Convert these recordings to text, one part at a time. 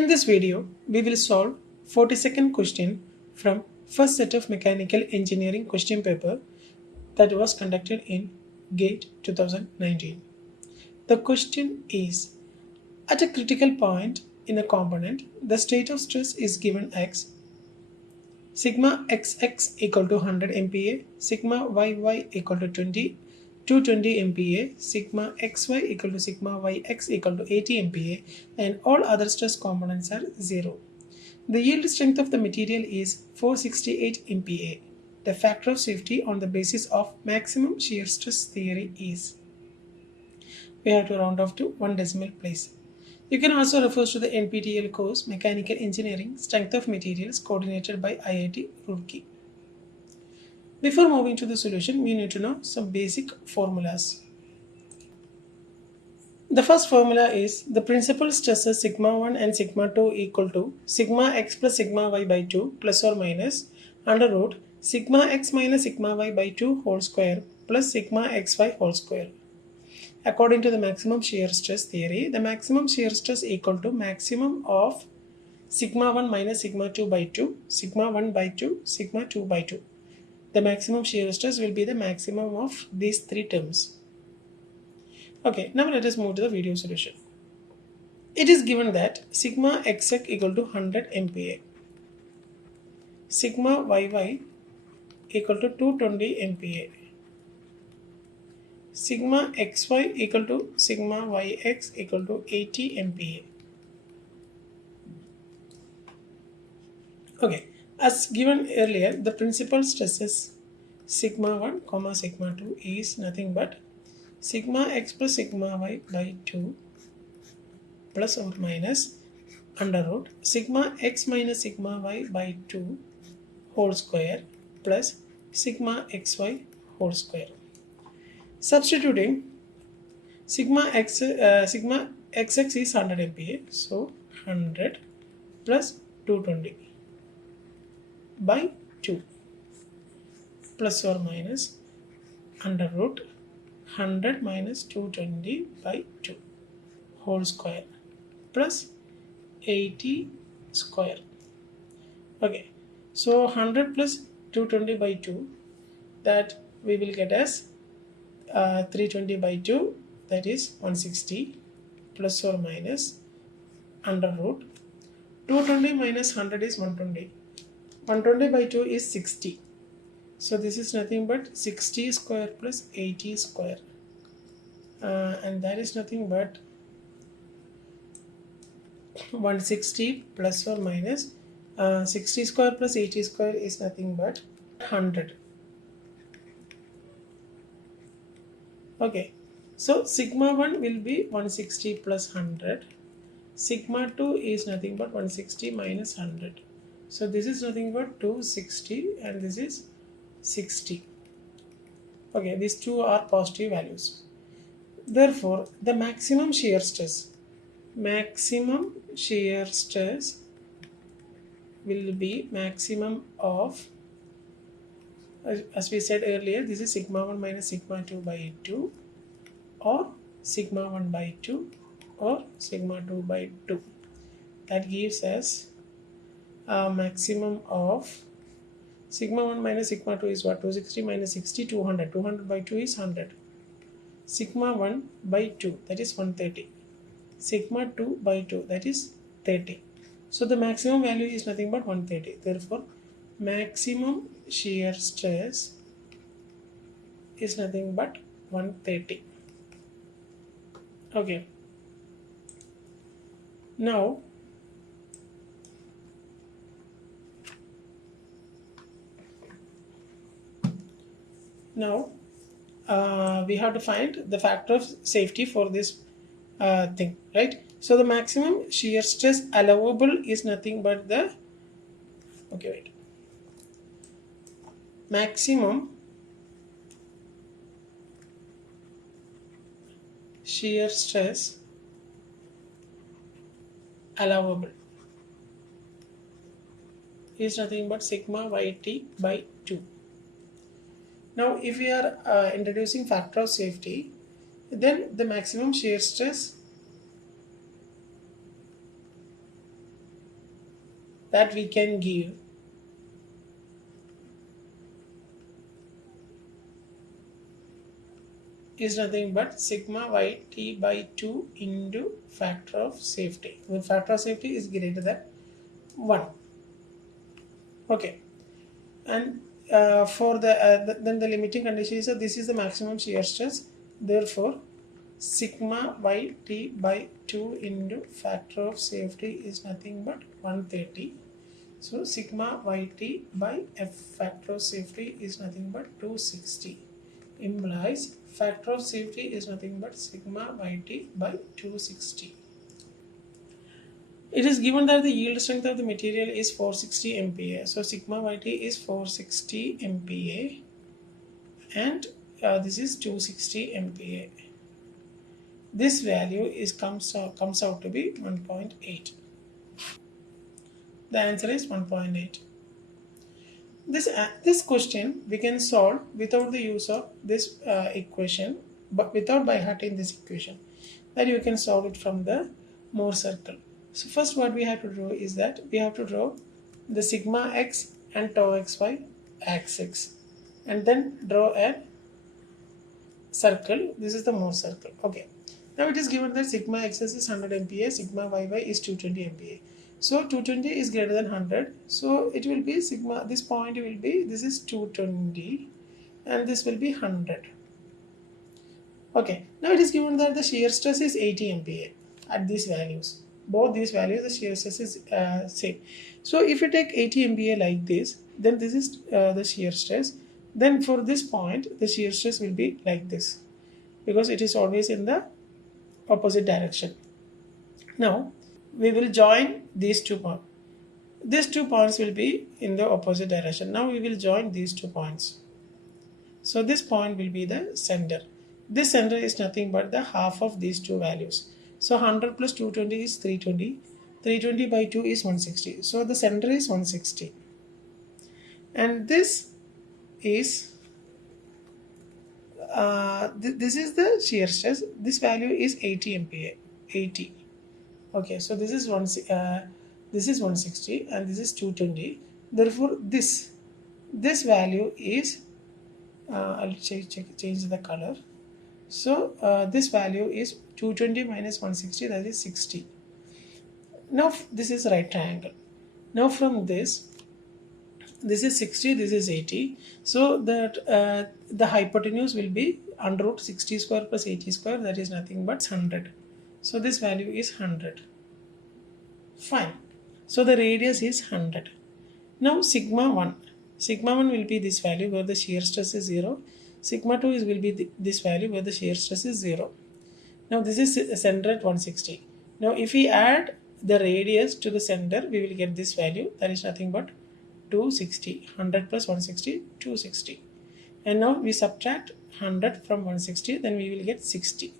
In this video, we will solve 42nd question from first set of mechanical engineering question paper that was conducted in GATE 2019. The question is, at a critical point in a component, the state of stress is given x, sigma xx equal to 100 MPa, sigma yy equal to 220 MPa, sigma xy equal to sigma yx equal to 80 MPa, and all other stress components are 0. The yield strength of the material is 468 MPa. The factor of safety on the basis of maximum shear stress theory is. We have to round off to one decimal place. You can also refer to the NPTEL course Mechanical Engineering Strength of Materials coordinated by IIT Roorkee. Before moving to the solution, we need to know some basic formulas. The first formula is the principal stresses sigma 1 and sigma 2 equal to sigma x plus sigma y by 2 plus or minus under root sigma x minus sigma y by 2 whole square plus sigma xy whole square. According to the maximum shear stress theory, the maximum shear stress equal to maximum of sigma 1 minus sigma 2 by 2, sigma 1 by 2, sigma 2 by 2. The maximum shear stress will be the maximum of these three terms. Okay, now let us move to the video solution. It is given that sigma xx equal to 100 MPa, sigma yy equal to 220 MPa, sigma xy equal to sigma yx equal to 80 MPa. Okay, as given earlier, the principal stresses sigma 1 comma sigma 2 is nothing but sigma x plus sigma y by 2 plus or minus under root sigma x minus sigma y by 2 whole square plus sigma xy whole square. Substituting sigma xx is 100 MPa, so 100 plus 220 by 2 plus or minus under root 100 minus 220 by 2 whole square plus 80 square. Okay, so 100 plus 220 by 2, that we will get as 320 by 2, that is 160 plus or minus under root 220 minus 100 is 120. 120 by 2 is 60. So this is nothing but 60 square plus 80 square. And that is nothing but 160 plus or minus 60 square plus 80 square is nothing but 100. Okay, so sigma 1 will be 160 plus 100. Sigma 2 is nothing but 160 minus 100. So this is nothing but 260 and this is 60. Okay, these two are positive values. Therefore, the maximum shear stress will be maximum of, as we said earlier, this is sigma 1 minus sigma 2 by 2 or sigma 1 by 2 or sigma 2 by 2. That gives us a maximum of sigma 1 minus sigma 2 is what? 260 minus 60, 200. 200 by 2 is 100. Sigma 1 by 2, that is 130. Sigma 2 by 2, that is 30. So the maximum value is nothing but 130. Therefore, maximum shear stress is nothing but 130. Okay. Now, we have to find the factor of safety for this thing, right? So the maximum shear stress allowable is nothing but the maximum shear stress allowable is nothing but sigma yt by 2. Now, if we are introducing factor of safety, then the maximum shear stress that we can give is nothing but sigma yt by 2 into factor of safety. The factor of safety is greater than 1. Okay. And for then the limiting condition is that this is the maximum shear stress. Therefore, sigma yt by 2 into factor of safety is nothing but 130. So sigma yt by f factor of safety is nothing but 260. Implies factor of safety is nothing but sigma yt by 260. It is given that the yield strength of the material is 460 MPa. So sigma yt is 460 MPa and this is 260 MPa. This value comes out to be 1.8. The answer is 1.8. This question we can solve without the use of this equation, but without by hearting this equation. That you can solve it from the Mohr circle. So first what we have to do is that we have to draw the sigma x and tau xy axis and then draw a circle. This is the Mohr circle. Okay. Now it is given that sigma x is 100 MPa, sigma yy is 220 MPa. So 220 is greater than 100. So it will be sigma, this point will be, this is 220 and this will be 100. Okay. Now it is given that the shear stress is 80 MPa at these values. Both these values, the shear stress is same. So if you take 80 MPa like this, then this is the shear stress. Then for this point, the shear stress will be like this because it is always in the opposite direction. Now we will join these two points. These 2 points will be in the opposite direction. Now we will join these 2 points. So this point will be the center. This center is nothing but the half of these two values. So 100 plus 220 is 320. 320 by 2 is 160. So the center is 160. And this is this is the shear stress. This value is 80 MPa. 80. Okay, so this is 160 and this is 220. Therefore, this value is I'll change the color. So this value is 220 minus 160, that is 60. Now this is right triangle. Now from this is 60, this is 80. So that the hypotenuse will be under root 60 square plus 80 square, that is nothing but 100. So this value is 100. Fine. So the radius is 100. Now sigma 1. Sigma 1 will be this value where the shear stress is 0. Sigma 2 will be this value where the shear stress is 0. Now this is center at 160. Now if we add the radius to the center, we will get this value. That is nothing but 260. 100 plus 160, 260. And now we subtract 100 from 160, then we will get 60.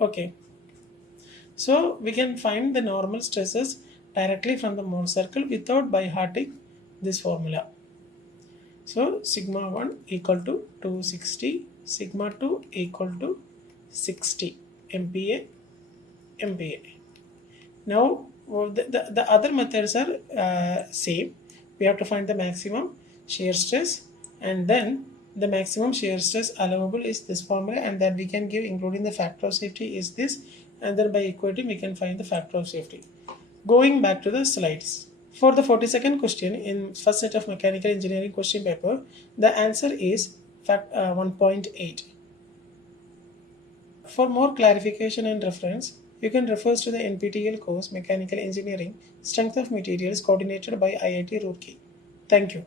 Okay. So we can find the normal stresses directly from the Mohr circle without by hearting this formula. So sigma 1 equal to 260, sigma 2 equal to 60 MPa. Now the other methods are same. We have to find the maximum shear stress, and then the maximum shear stress allowable is this formula, and that we can give including the factor of safety is this, and then by equating we can find the factor of safety. Going back to the slides. For the 42nd question in first set of mechanical engineering question paper, the answer is 1.8. For more clarification and reference, you can refer to the NPTEL course Mechanical Engineering Strength of Materials coordinated by IIT Roorkee. Thank you.